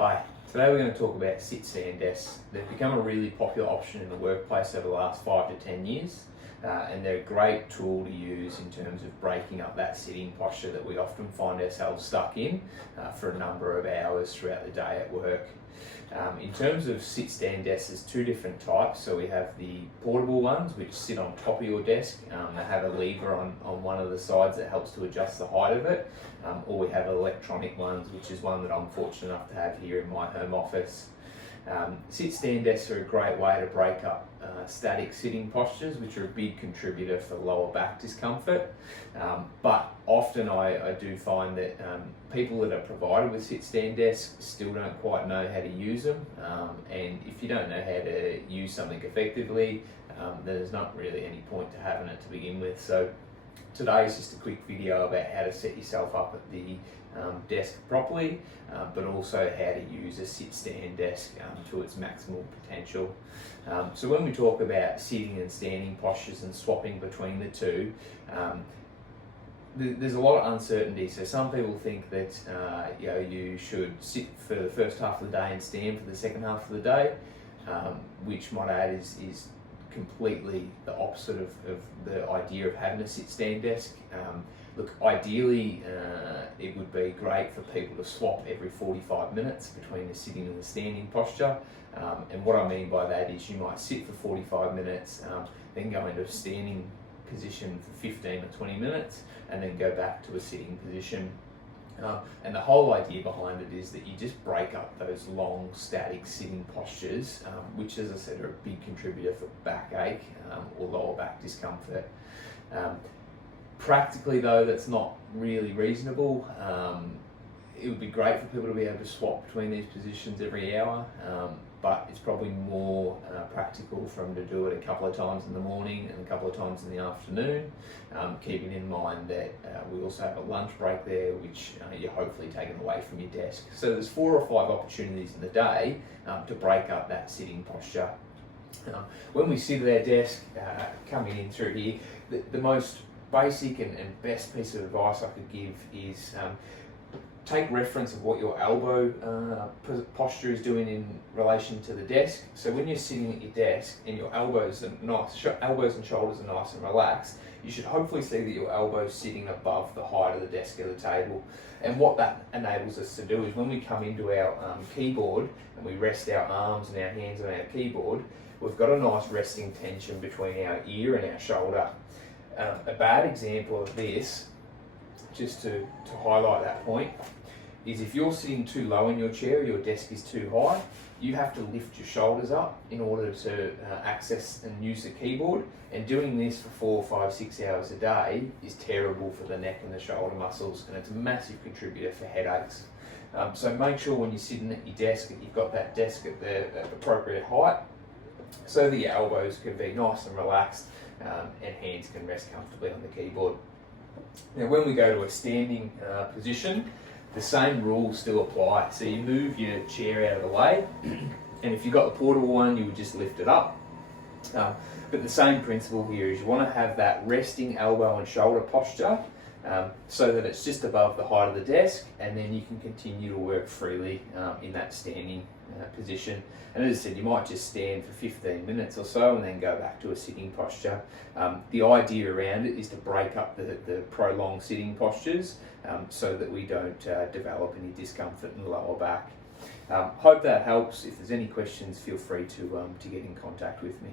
Hi, today we're going to talk about sit-stand desks. They've become a really popular option in the workplace over the last 5 to 10 years, and they're a great tool to use in terms of breaking up that sitting posture that we often find ourselves stuck in for a number of hours throughout the day at work. In terms of sit-stand desks, there's two different types. So we have the portable ones, which sit on top of your desk. They have a lever on one of the sides that helps to adjust the height of it. Or we have electronic ones, which is one that I'm fortunate enough to have here in my home office. Sit-stand desks are a great way to break up static sitting postures, which are a big contributor for lower back discomfort. But often I do find that people that are provided with sit-stand desks still don't quite know how to use them. And if you don't know how to use something effectively, then there's not really any point to having it to begin with. So today is just a quick video about how to set yourself up at the desk properly, but also how to use a sit-stand desk to its maximal potential. So when we talk about sitting and standing postures and swapping between the two, there's a lot of uncertainty. So some people think that you should sit for the first half of the day and stand for the second half of the day, which might add is completely the opposite of the idea of having a sit-stand desk. Look, ideally it would be great for people to swap every 45 minutes between the sitting and the standing posture. And what I mean by that is you might sit for 45 minutes, then go into a standing position for 15 or 20 minutes, and then go back to a sitting position. And the whole idea behind it is that you just break up those long static sitting postures, which, as I said, are a big contributor for backache or lower back discomfort. Practically though, that's not really reasonable. It would be great for people to be able to swap between these positions every hour, but it's probably more practical for them to do it a couple of times in the morning and a couple of times in the afternoon, keeping in mind that we also have a lunch break there, which you're hopefully taking away from your desk. So there's 4 or 5 opportunities in the day to break up that sitting posture. When we sit at our desk, coming in through here, the most basic and best piece of advice I could give is take reference of what your elbow posture is doing in relation to the desk. So when you're sitting at your desk and your elbows and shoulders are nice and relaxed, you should hopefully see that your elbow's sitting above the height of the desk or the table. And what that enables us to do is when we come into our keyboard and we rest our arms and our hands on our keyboard, we've got a nice resting tension between our ear and our shoulder. A bad example of this, just to highlight that point, is if you're sitting too low in your chair, your desk is too high, you have to lift your shoulders up in order to access and use the keyboard. And doing this for 4, 5, 6 hours a day is terrible for the neck and the shoulder muscles, and it's a massive contributor for headaches. So make sure when you're sitting at your desk that you've got that desk at the appropriate height, so that your elbows can be nice and relaxed and hands can rest comfortably on the keyboard. Now when we go to a standing position, the same rules still apply. So you move your chair out of the way, and if you've got the portable one, you would just lift it up. But the same principle here is you want to have that resting elbow and shoulder posture so that it's just above the height of the desk, and then you can continue to work freely in that standing position. And as I said, you might just stand for 15 minutes or so and then go back to a sitting posture. The idea around it is to break up the prolonged sitting postures so that we don't develop any discomfort in the lower back. Hope that helps. If there's any questions, feel free to get in contact with me.